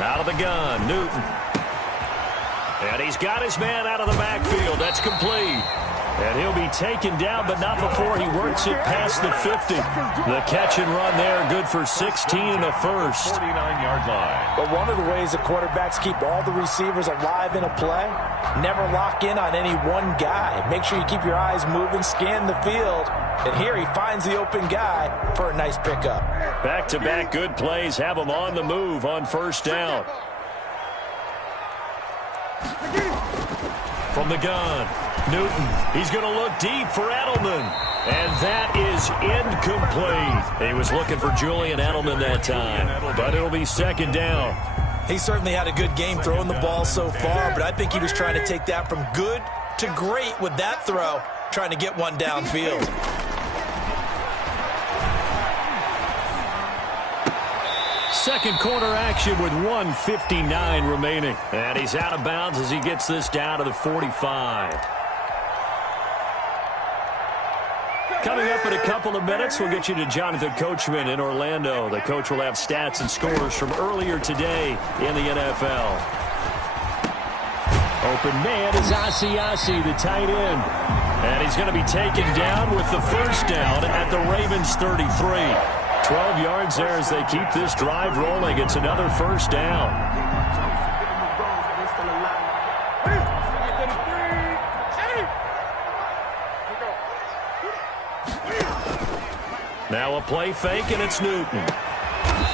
Out of the gun, Newton. And he's got his man out of the backfield. That's complete. And he'll be taken down, but not before he works it past the 50. The catch and run there, good for 16 and a first. 49-yard line. But one of the ways the quarterbacks keep all the receivers alive in a play, never lock in on any one guy. Make sure you keep your eyes moving, scan the field. And here he finds the open guy for a nice pickup. Back-to-back good plays have him on the move on first down. From the gun, Newton. He's going to look deep for Edelman. And that is incomplete. He was looking for Julian Edelman that time, but it'll be second down. He certainly had a good game throwing the ball so far, but I think he was trying to take that from good to great with that throw, trying to get one downfield. Second quarter action with 1:59 remaining. And he's out of bounds as he gets this down to the 45. Coming up in a couple of minutes, we'll get you to Jonathan Coachman in Orlando. The coach will have stats and scores from earlier today in the NFL. Open man is Asiasi, the tight end. And he's going to be taken down with the first down at the Ravens 33. 12 yards there as they keep this drive rolling. It's another first down. Now a play fake, and it's Newton.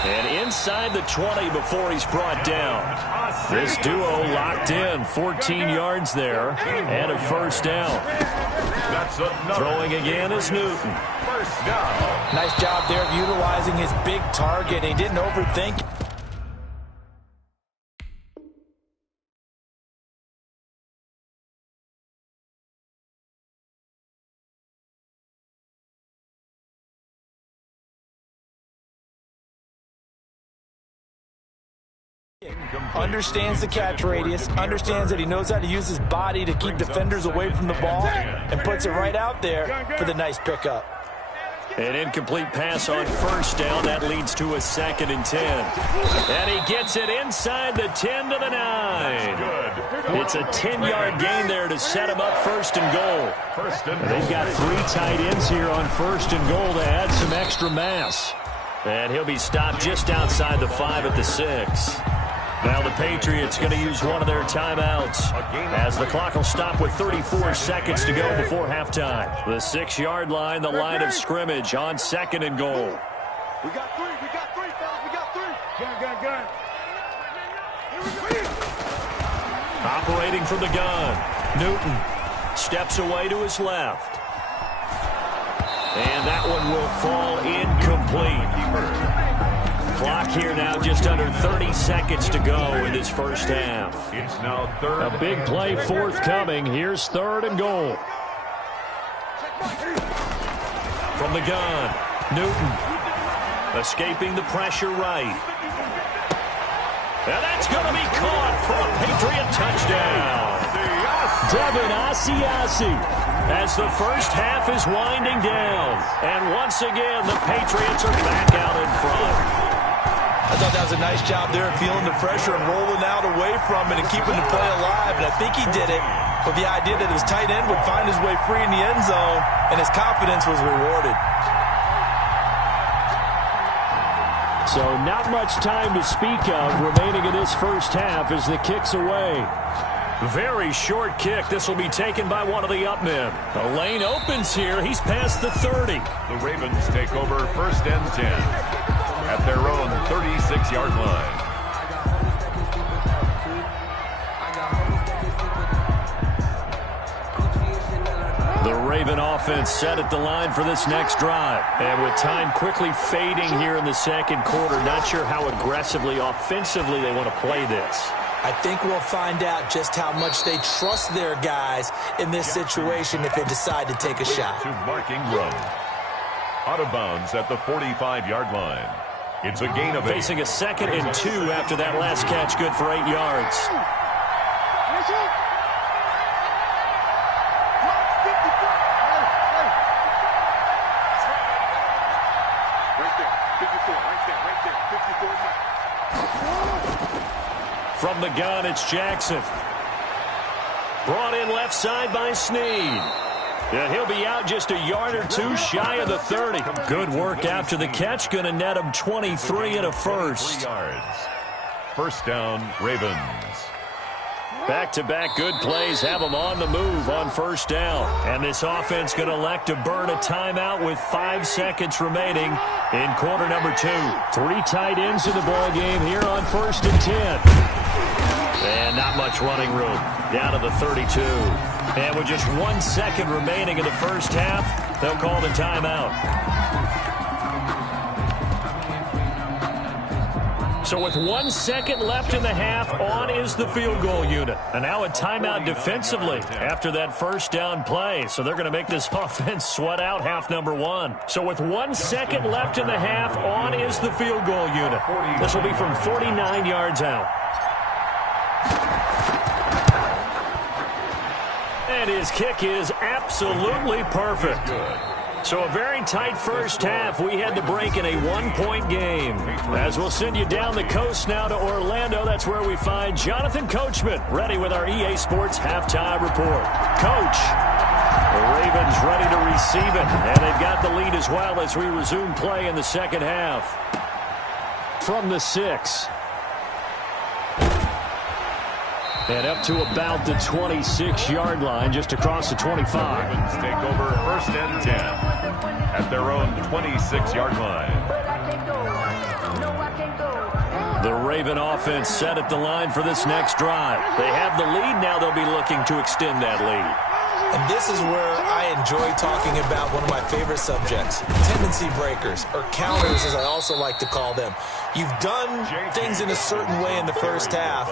And inside the 20 before he's brought down. This duo locked in. 14 yards there and a first down. Throwing again is Newton. First down. Nice job there of utilizing his big target. He didn't overthink. Understands the catch radius, understands that he knows how to use his body to keep defenders away from the ball, and puts it right out there for the nice pickup. An incomplete pass on first down. That leads to a 2nd and 10. And he gets it inside the 10 to the 9. It's a 10-yard gain there to set him up first and goal. And they've got 3 tight ends here on first and goal to add some extra mass. And he'll be stopped just outside the 5 at the 6. Now the Patriots going to use one of their timeouts as the clock will stop with 34 seconds to go before halftime. The 6-yard line, the line of scrimmage on 2nd and goal. We got 3, fellas, we got 3. Gun. Operating from the gun, Newton steps away to his left. And that one will fall incomplete. Clock here now just under 30 seconds to go in this first half. It's now third. A big play forthcoming. Here's 3rd and goal. From the gun, Newton escaping the pressure right. And that's going to be caught for a Patriot touchdown. Devin Asiasi as the first half is winding down. And once again, the Patriots are back out in front. I thought that was a nice job there of feeling the pressure and rolling out away from it and keeping the play alive. And I think he did it with the idea that his tight end would find his way free in the end zone, and his confidence was rewarded. So not much time to speak of remaining in this first half as the kick's away. Very short kick. This will be taken by one of the up men. The lane opens here. He's past the 30. The Ravens take over 1st and 10 at their own 36-yard line. The Raven offense set at the line for this next drive. And with time quickly fading here in the second quarter, not sure how aggressively, offensively they want to play this. I think we'll find out just how much they trust their guys in this situation if they decide to take a shot. To marking run. Out of bounds at the 45-yard line. It's a gain of 8. Facing a 2nd and 2 after that last catch, good for 8 yards. Right there, 54, right there, 54. From the gun, it's Jackson. Brought in left side by Snead. Yeah, he'll be out just a yard or two shy of the 30. Good work after the catch. Going to net him 23 and a first. 3 yards. First down, Ravens. Back-to-back good plays have them on the move on first down. And this offense going to elect to burn a timeout with 5 seconds remaining in quarter number 2. 3 tight ends in the ball game here on 1st and 10. And not much running room. Down to the 32. And with just 1 second remaining in the first half, they'll call the timeout. So with 1 second left in the half, on is the field goal unit. And now a timeout defensively after that first down play. So they're going to make this offense sweat out half number 1. So with 1 second left in the half, on is the field goal unit. This will be from 49 yards out. And his kick is absolutely perfect. So a very tight first half. We had to break in a 1-point game. As we'll send you down the coast now to Orlando, that's where we find Jonathan Coachman ready with our EA Sports halftime report. Coach, the Ravens ready to receive it, and they've got the lead as well as we resume play in the second half. From the 6. And up to about the 26-yard line, just across the 25. Ravens take over 1st and 10 at their own 26-yard line. The Raven offense set at the line for this next drive. They have the lead. Now they'll be looking to extend that lead. And this is where I enjoy talking about one of my favorite subjects, tendency breakers, or counters as I also like to call them. You've done things in a certain way in the first half,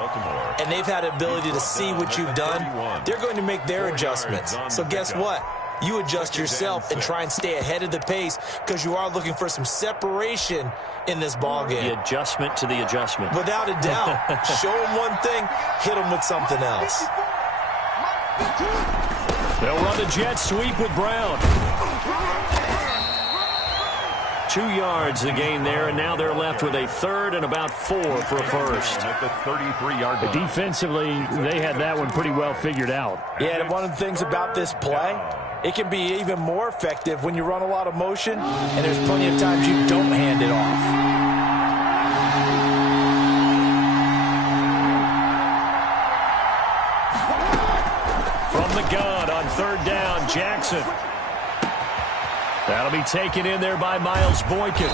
and they've had the ability to see what you've done. They're going to make their adjustments. So guess what? You adjust yourself and try and stay ahead of the pace because you are looking for some separation in this ballgame. The adjustment to the adjustment. Without a doubt. Show them one thing, hit them with something else. They'll run the jet sweep with Brown. 2 yards the gain there, and now they're left with a 3rd and about 4 for a first. At the 33-yard line. Defensively, they had that one pretty well figured out. Yeah, and one of the things about this play, it can be even more effective when you run a lot of motion, and there's plenty of times you don't hand it off. From the gun on 3rd down, Jackson. That'll be taken in there by Miles Boykin.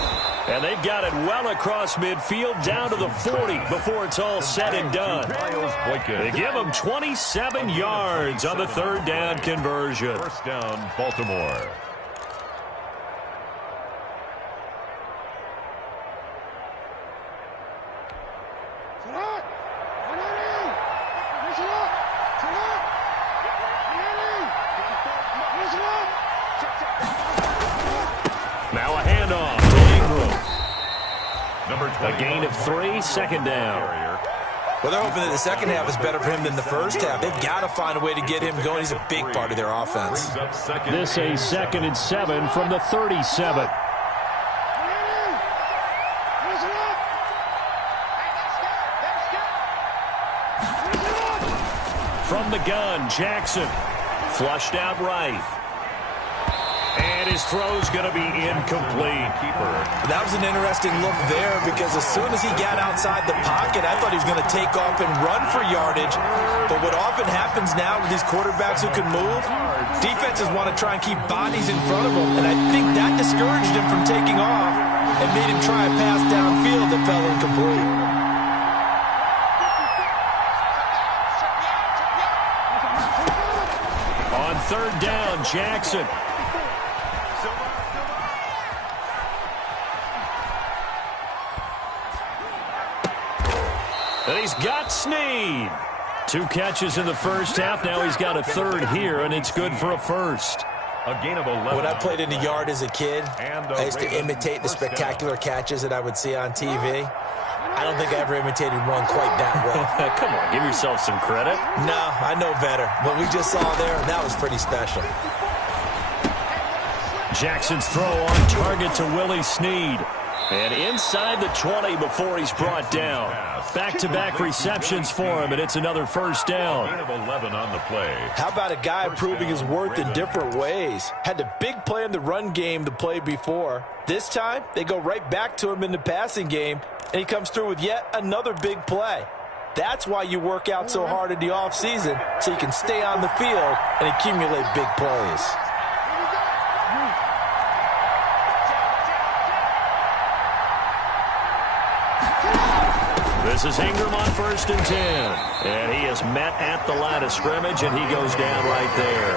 And they've got it well across midfield down to the 40 before it's all said and done. Miles Boykin. They give him 27 yards on the 3rd down conversion. First down, Baltimore. Now a handoff to Ingram. A gain of 3, 2nd down. Well, they're hoping that the second half is better for him than the first half. They've got to find a way to get him going. He's a big part of their offense. This a 2nd and 7 from the 37. From the gun, Jackson. Flushed out right. And his throw's going to be incomplete. That was an interesting look there because as soon as he got outside the pocket, I thought he was going to take off and run for yardage. But what often happens now with these quarterbacks who can move, defenses want to try and keep bodies in front of them. And I think that discouraged him from taking off and made him try a pass downfield that fell incomplete. On 3rd down, Jackson. And he's got Snead. 2 catches in the first half. Now he's got a 3rd here, and it's good for a first. A gain of 11. When I played in the yard as a kid, I used to imitate the spectacular catches that I would see on TV. I don't think I ever imitated one quite that well. Come on, give yourself some credit. No, I know better. What we just saw there, that was pretty special. Jackson's throw on target to Willie Snead. And inside the 20 before he's brought down. Back-to-back receptions for him, and it's another first down. Gain of 11 on the play. How about a guy proving his worth in different ways? Had a big play in the run game the play before. This time, they go right back to him in the passing game, and he comes through with yet another big play. That's why you work out so hard in the offseason, so you can stay on the field and accumulate big plays. This is Ingram on 1st and 10. And he is met at the line of scrimmage, and he goes down right there.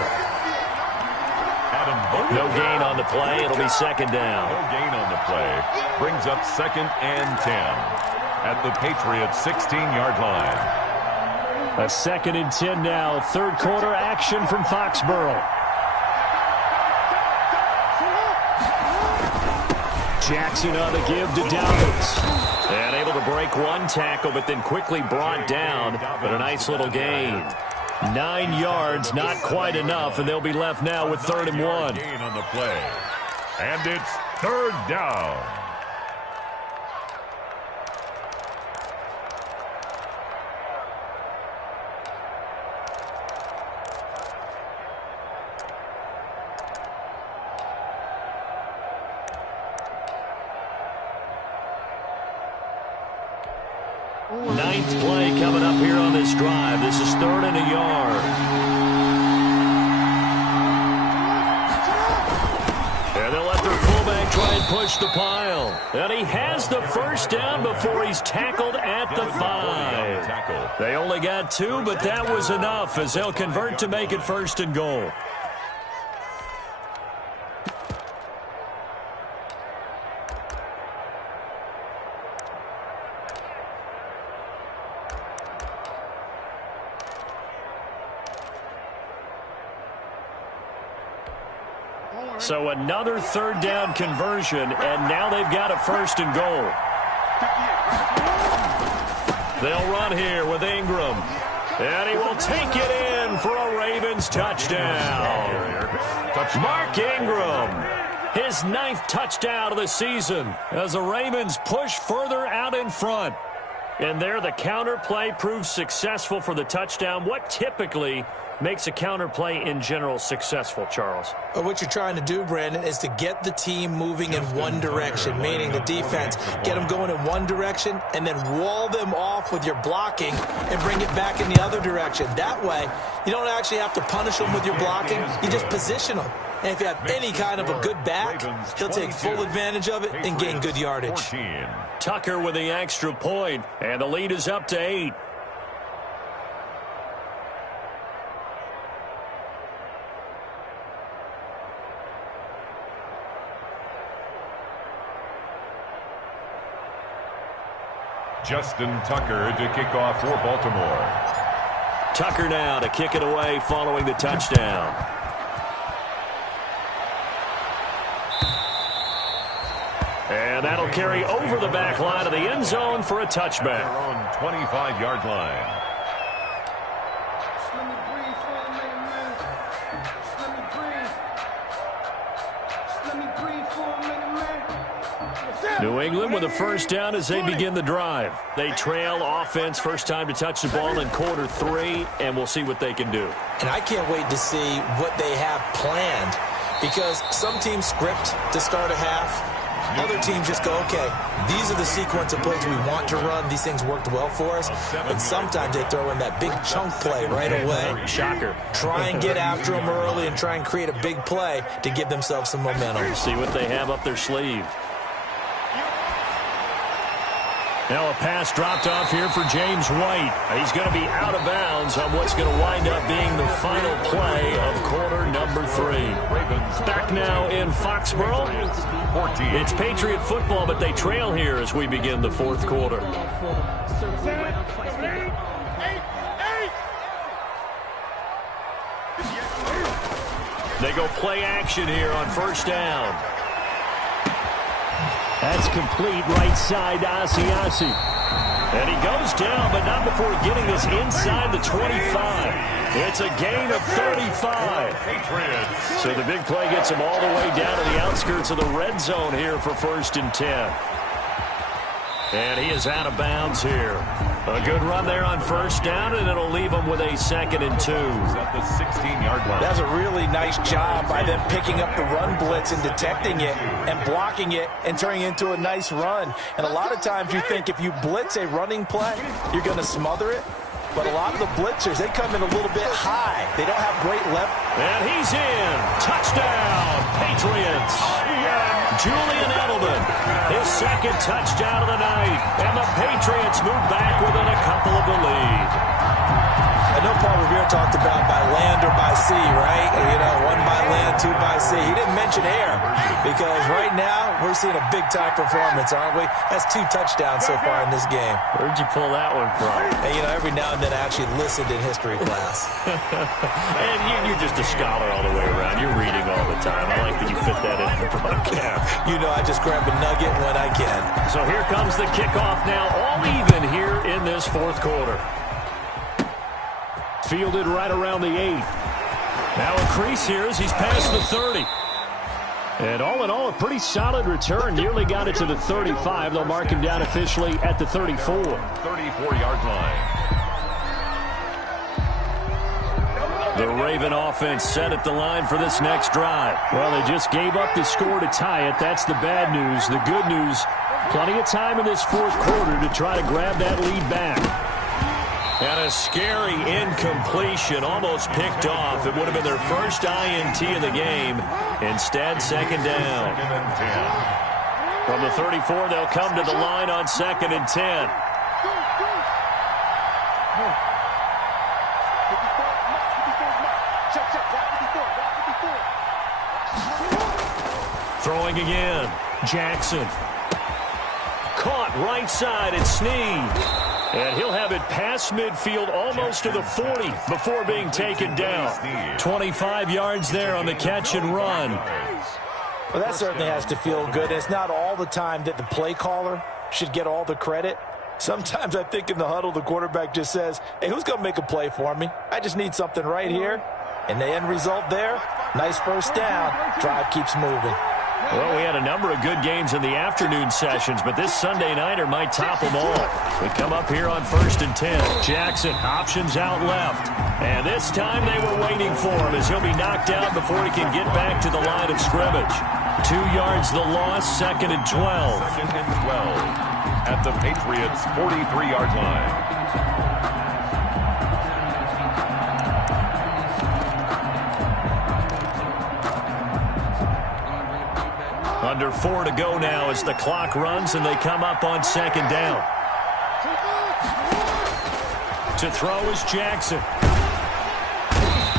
No gain on the play. It'll be second down. No gain on the play. Brings up 2nd and 10 at the Patriots' 16-yard line. A 2nd and 10 now. Third quarter action from Foxborough. Jackson on the give to Downs. And able to break one tackle, but then quickly brought down. But a nice little gain. 9 yards, not quite enough, and they'll be left now with 3rd and 1. Gain on the play. And it's 3rd down. Ninth play coming up here on this drive. This is 3rd and a yard. And they'll let their fullback try and push the pile. And he has the first down before he's tackled at the 5. They only got 2, but that was enough as they'll convert to make it 1st and goal. So another 3rd down conversion, and now they've got a 1st and goal. They'll run here with Ingram. And he will take it in for a Ravens touchdown. Mark Ingram, his 9th touchdown of the season as the Ravens push further out in front. And there the counter play proves successful for the touchdown. What typically makes a counter play in general successful, Charles? What you're trying to do, Brandon, is to get the team moving in one direction, meaning the defense. Get them going in one direction and then wall them off with your blocking and bring it back in the other direction. That way, you don't actually have to punish them with your blocking. You just position them. And if you have any kind of a good back, he'll take full advantage of it and gain good yardage. Tucker with the extra point, and the lead is up to 8. Justin Tucker to kick off for Baltimore. Tucker now to kick it away following the touchdown. And that'll carry over the back line of the end zone for a touchback. They're on 25-yard line. New England with a first down as they begin the drive. They trail offense, first time to touch the ball in quarter 3, and we'll see what they can do. And I can't wait to see what they have planned, because some teams script to start a half. Other teams just go, okay, these are the sequence of plays we want to run. These things worked well for us. And sometimes they throw in that big chunk play right away. Shocker. Try and get after them early and try and create a big play to give themselves some momentum. See what they have up their sleeve. Now a pass dropped off here for James White. He's going to be out of bounds on what's going to wind up being the final play of quarter number 3. Back now in Foxborough. It's Patriot football, but they trail here as we begin the 4th quarter. They go play action here on first down. That's complete right side to Asiasi. And he goes down, but not before getting this inside the 25. It's a gain of 35. So the big play gets him all the way down to the outskirts of the red zone here for 1st and 10. And he is out of bounds here. A good run there on first down, and it'll leave him with a 2nd and 2. At the 16-yard line. That's a really nice job by them picking up the run blitz and detecting it and blocking it and turning it into a nice run. And a lot of times you think if you blitz a running play, you're going to smother it. But a lot of the blitzers, they come in a little bit high. They don't have great left. And he's in. Touchdown, Patriots. Julian Edelman, his 2nd touchdown of the night. And the Patriots move back within a couple of the lead. I know Paul Revere talked about by land or by sea, right? You know, 1 by land, 2 by sea. He didn't mention air because right now we're seeing a big-time performance, aren't we? That's 2 touchdowns so far in this game. Where'd you pull that one from? And, you know, every now and then I actually listened in history class. And you're just a scholar all the way around. You're reading all the time. I like that you fit that in the broadcast. You know, I just grab a nugget when I can. So here comes the kickoff now, all even here in this 4th quarter. Fielded right around the 8. Now a crease here as he's past the 30. And all in all, a pretty solid return. Nearly got it to the 35. They'll mark him down officially at the 34. 34-yard line. The Raven offense set at the line for this next drive. Well, they just gave up the score to tie it. That's the bad news. The good news, plenty of time in this 4th quarter to try to grab that lead back. And a scary incompletion, almost picked off. It would have been their first INT of the game. Instead, 2nd down. 2nd and 10. From the 34, they'll come to the line on 2nd and 10. Throwing again. Jackson. Caught right side at Snead. And he'll have it past midfield almost to the 40 before being taken down. 25 yards there on the catch and run. Well, that certainly has to feel good. It's not all the time that the play caller should get all the credit. Sometimes I think in the huddle, the quarterback just says, hey, who's going to make a play for me? I just need something right here. And the end result there, nice first down. Drive keeps moving. Well, we had a number of good games in the afternoon sessions, but this Sunday nighter might top them all. We come up here on 1st and 10. Jackson, options out left. And this time they were waiting for him as he'll be knocked out before he can get back to the line of scrimmage. 2 yards the loss, 2nd and 12. 2nd and 12 at the Patriots' 43-yard line. Under 4 to go now as the clock runs and they come up on 2nd down. To throw is Jackson.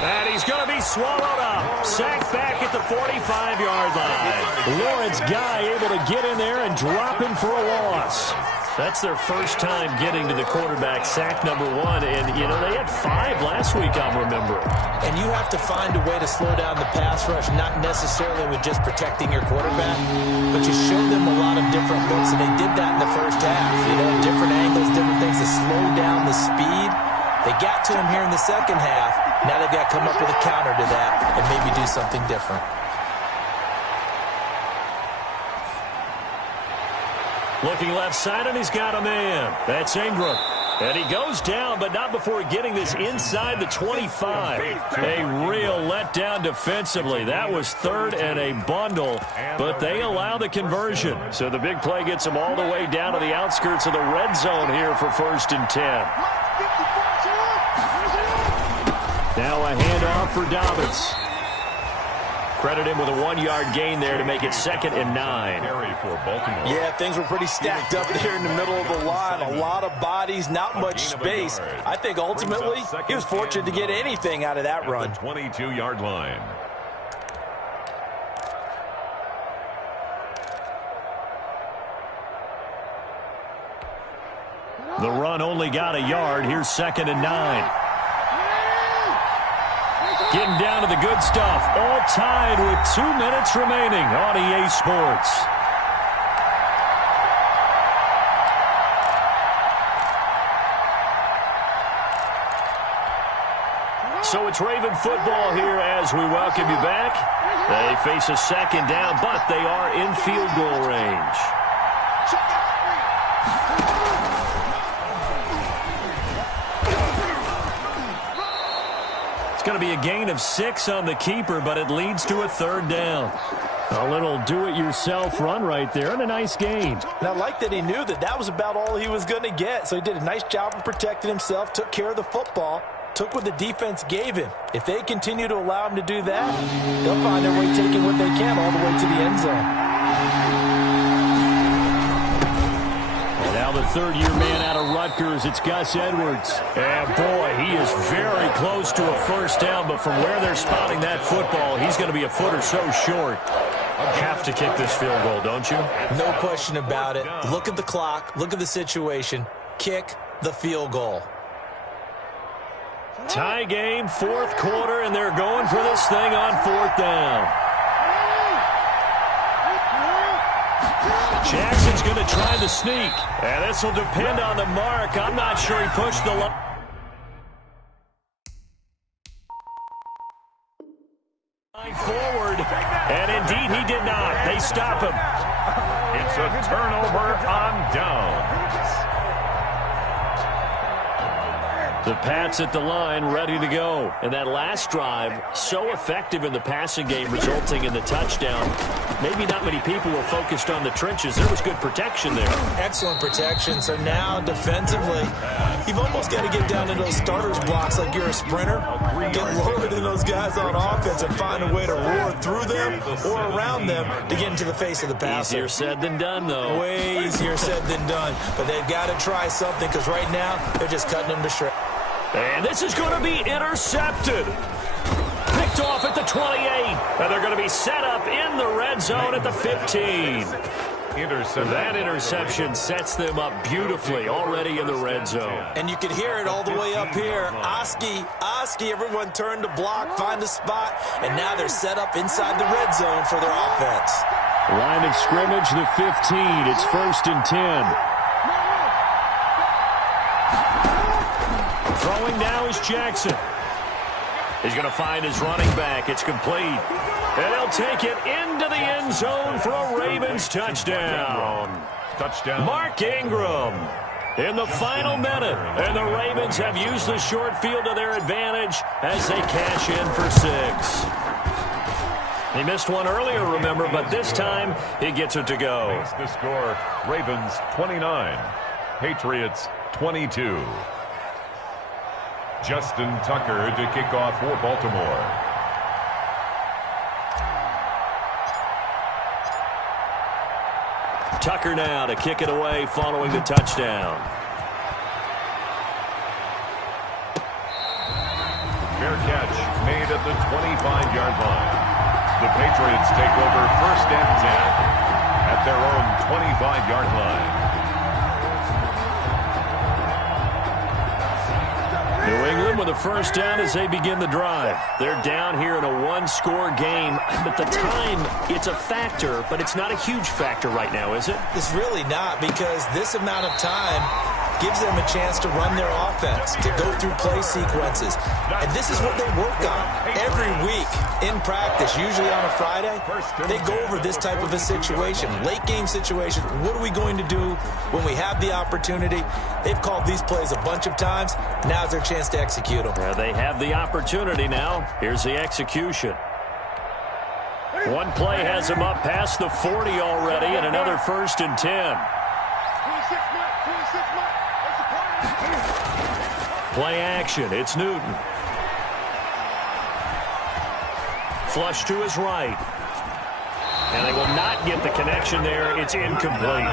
And he's going to be swallowed up. Sacked back at the 45-yard line. Lawrence Guy able to get in there and drop him for a loss. That's their first time getting to the quarterback, sack number 1. And, you know, they had 5 last week, I'm remembering. And you have to find a way to slow down the pass rush, not necessarily with just protecting your quarterback, but you show them a lot of different looks, and they did that in the first half. You know, different angles, different things to slow down the speed. They got to him here in the second half. Now they've got to come up with a counter to that and maybe do something different. Looking left side, and he's got a man. That's Ingram. And he goes down, but not before getting this inside the 25. A real letdown defensively. That was 3rd and a bundle, but they allow the conversion. So the big play gets them all the way down to the outskirts of the red zone here for 1st and 10. Now a handoff for Dobbins. Credit him with a 1-yard gain there to make it 2nd and 9. Yeah, things were pretty stacked up there in the middle of the line. A lot of bodies, not much space. I think ultimately he was fortunate to get anything out of that run. 22-yard line. The run only got a yard. Here's 2nd and 9. Getting down to the good stuff. All tied with 2 minutes remaining on EA Sports. So it's Raven football here as we welcome you back. They face a 2nd down, but they are in field goal range. going to be a gain of 6 on the keeper, but it leads to a third down. A little do-it-yourself run right there, and a nice gain. And I like that he knew that that was about all he was going to get. So he did a nice job of protecting himself, took care of the football, took what the defense gave him. If they continue to allow him to do that, they'll find their way taking what they can all the way to the end zone. And now the third-year man out of Rutgers, it's Gus Edwards. And boy, he is very close to a first down, but from where they're spotting that football, he's going to be a foot or so short. Have to kick this field goal, don't you? No question about it. Look at the clock. Look at the situation. Kick the field goal. Tie game, fourth quarter, and they're going for this thing on fourth down. Jackson's going to try the sneak, and this will depend on the mark. I'm not sure he pushed the line. Forward, and indeed he did not. They stop him. It's a turnover on downs. The Pats at the line, ready to go. And that last drive, so effective in the passing game, resulting in the touchdown. Maybe not many people were focused on the trenches. There was good protection there. Excellent protection. So now, defensively, you've almost got to get down to those starters blocks like you're a sprinter. Get lower than those guys on offense and find a way to roar through them or around them to get into the face of the passer. Easier said than done, though. Way easier said than done. But they've got to try something because right now, they're just cutting them to shreds. And this is going to be intercepted. Picked off at the 28. And they're going to be set up in the red zone at the 15. That interception sets them up beautifully already in the red zone. And you can hear it all the way up here. Oski, everyone turned to block, find a spot, and now they're set up inside the red zone for their offense. Line of scrimmage, the 15. It's 1st and 10. Throwing now is Jackson. He's going to find his running back. It's complete. And he'll take it into the end zone for a Ravens touchdown. Mark Ingram in the final minute. And the Ravens have used the short field to their advantage as they cash in for 6. He missed one earlier, remember, but this time he gets it to go. The score, Ravens 29, Patriots 22. Justin Tucker to kick off for Baltimore. Tucker now to kick it away following the touchdown. Fair catch made at the 25-yard line. The Patriots take over 1st and 10 at their own 25-yard line. New England with a first down as they begin the drive. They're down here in a one-score game, but the time, it's a factor, but it's not a huge factor right now, is it? It's really not, because this amount of time gives them a chance to run their offense, to go through play sequences. And this is what they work on every week in practice, usually on a Friday. They go over this type of a situation, late game situation. What are we going to do when we have the opportunity? They've called these plays a bunch of times. Now's their chance to execute them. They have the opportunity now. Here's the execution. One play has them up past the 40 already, and another 1st and 10. Play action. It's Newton. Flush to his right. And they will not get the connection there. It's incomplete.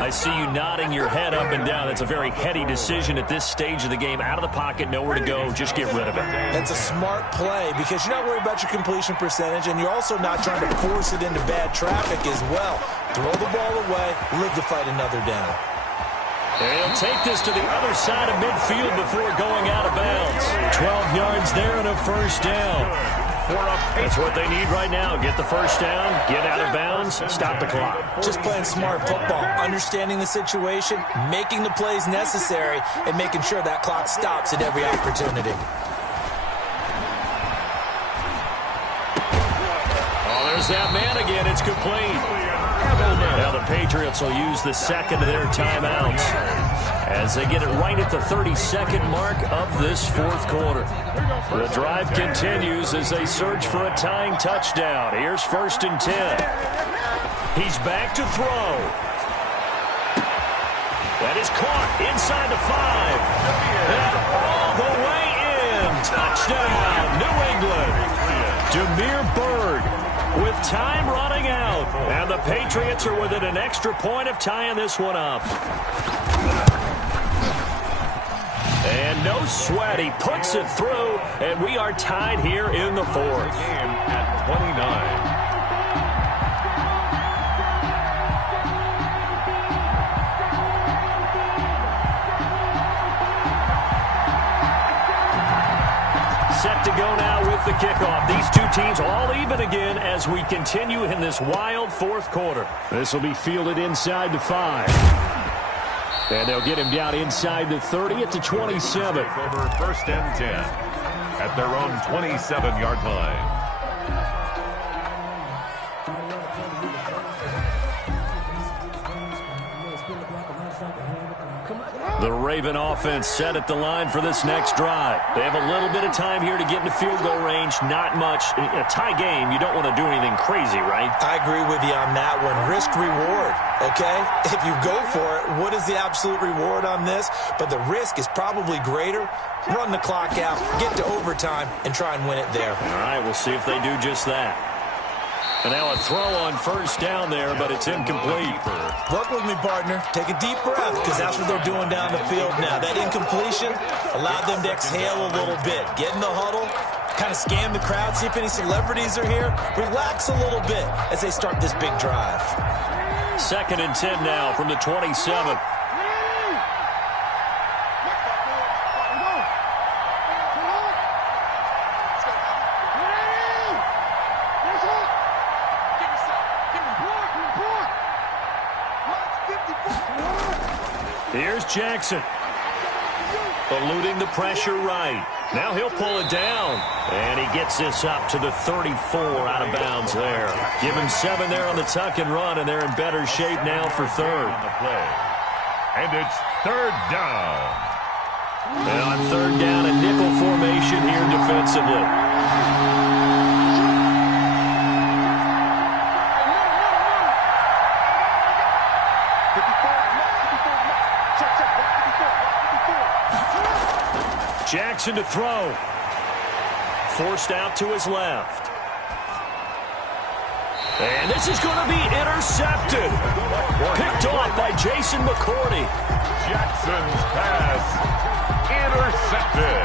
I see you nodding your head up and down. That's a very heady decision at this stage of the game. Out of the pocket, nowhere to go. Just get rid of it. That's a smart play because you're not worried about your completion percentage, and you're also not trying to force it into bad traffic as well. Throw the ball away, live to fight another down. And he'll take this to the other side of midfield before going out of bounds. 12 yards there and a first down. That's what they need right now. Get the first down, get out of bounds, stop the clock. Just playing smart football, understanding the situation, making the plays necessary, and making sure that clock stops at every opportunity. Oh, there's that man again. It's complete. Now the Patriots will use the second of their timeouts. as they get it right at the 32nd mark of this fourth quarter. The drive continues as they search for a tying touchdown. Here's 1st and 10. He's back to throw. That is caught inside the 5. And all the way in. Touchdown, New England. Damiere Byrd with time running out. And the Patriots are within an extra point of tying this one up. And no sweat. He puts it through, and we are tied here in the fourth. Game at 29. Set to go now with the kickoff. These two teams all even again as we continue in this wild fourth quarter. This will be fielded inside the 5. And they'll get him down inside the 30 at the 27. Over 1st and 10 at their own 27-yard line. The Raven offense set at the line for this next drive. They have a little bit of time here to get into field goal range. Not much. In a tie game, you don't want to do anything crazy, right? I agree with you on that one. Risk reward, okay? If you go for it, what is the absolute reward on this? But the risk is probably greater. Run the clock out, get to overtime, and try and win it there. All right, we'll see if they do just that. And now a throw on 1st down there, but it's incomplete. Work with me, partner. Take a deep breath, because that's what they're doing down the field now. That incompletion allowed them to exhale a little bit. Get in the huddle, kind of scan the crowd, see if any celebrities are here. Relax a little bit as they start this big drive. 2nd and 10 now from the 27. Here's Jackson. Eluding the pressure right. Now he'll pull it down. And he gets this up to the 34 out of bounds there. Give him 7 there on the tuck and run, and they're in better shape now for 3rd. On the play. And it's 3rd down. And on 3rd down, a nickel formation here defensively. Jackson to throw. Forced out to his left. And this is going to be intercepted. Picked off by Jason McCourty. Jackson's pass intercepted.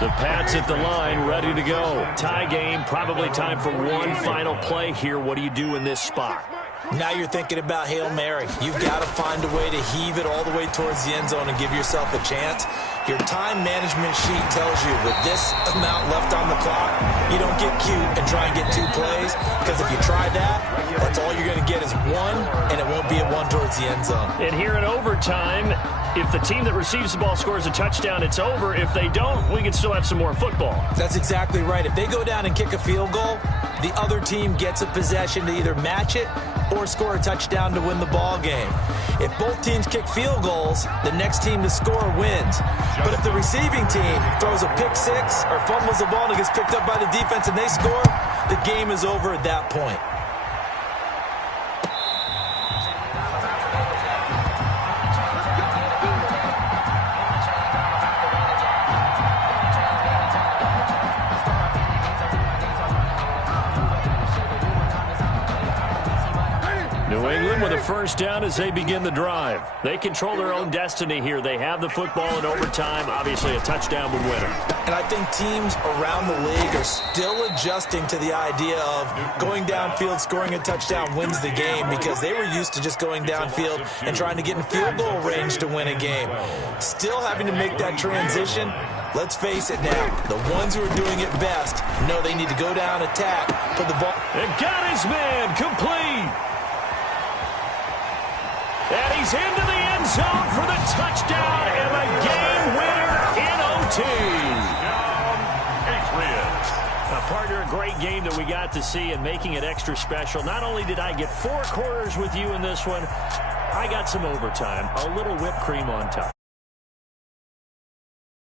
The Pats at the line, ready to go. Tie game, probably time for one final play here. What do you do in this spot? Now you're thinking about Hail Mary. You've got to find a way to heave it all the way towards the end zone and give yourself a chance. Your time management sheet tells you with this amount left on the clock, you don't get cute and try and get 2 plays, because if you try that, that's all you're going to get is 1, and it won't be a 1 towards the end zone. And here in overtime, if the team that receives the ball scores a touchdown, it's over. If they don't, we can still have some more football. That's exactly right. If they go down and kick a field goal, the other team gets a possession to either match it or score a touchdown to win the ball game. If both teams kick field goals, the next team to score wins. But if the receiving team throws a pick 6 or fumbles the ball and it gets picked up by the defense and they score, the game is over at that point. New England with a first down as they begin the drive. They control their own destiny here. They have the football in overtime. Obviously, a touchdown would win it. And I think teams around the league are still adjusting to the idea of going downfield, scoring a touchdown wins the game, because they were used to just going downfield and trying to get in field goal range to win a game. Still having to make that transition. Let's face it now, the ones who are doing it best know they need to go down, attack, put the ball. And got his man complete. And he's into the end zone for the touchdown and the game winner in OT. Patriots. Now, partner, a great game that we got to see and making it extra special. Not only did I get 4 quarters with you in this one, I got some overtime, a little whipped cream on top.